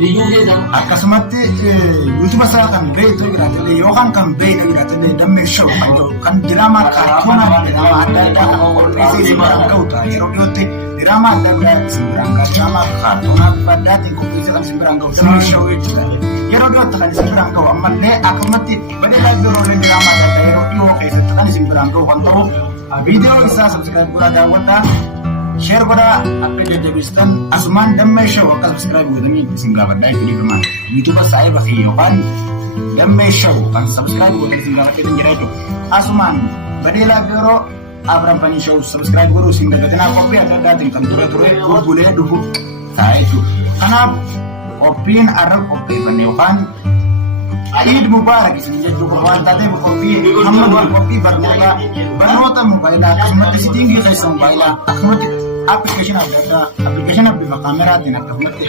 akkasumatti yuutuuba isaa kan beektu jiraatellee yookaan kan beekne jiraatellee dammee show kan diraamaa kaartoonaa diraamaa adda addaa kan qopheessee isin biraan ga'udha. Yeroo dhiyootti diraamaa adda addaa isin biraan ga'a. Diraamaa kaartoonaa bifa addaatiin qopheessee kan isin biraan ga'u dammee show jechuudha. Yeroo dhiyootti kan isin biraan ga'u ammallee akkasumatti bareedaa biroolee diraamaa adda addaa yeroo dhiyoo keessatti kan isin biraan ga'u kan ta'u viidiyoo isaa sabskiraayib godhaa daawwadhaa. Share godhaa akka jajjabeessitan asumaan dammee show akka subscribe godhanii isin gaafadhaa itti dhiifaman yuutuuba saayiba fi yookaan dammee show kan subscribe godhanii isin gaafateetan jira jechuudha. Asumaan bareedaa biroo Abrahaam show subscribe godhuu isin dagatinaa qophii adda addaatiin kan ture gurgulee dhufu ta'a jechuudha. Kanaaf qophiin arra qopheeffanne yookaan Eid Mubarak isin jechuudha waan taateef qophii hamma dura qophii barnoota moobaayilaa akkasumatti sitingii keessa moobaayilaa akkasumatti application adda addaa application bifa kaameraatiin akkasumatti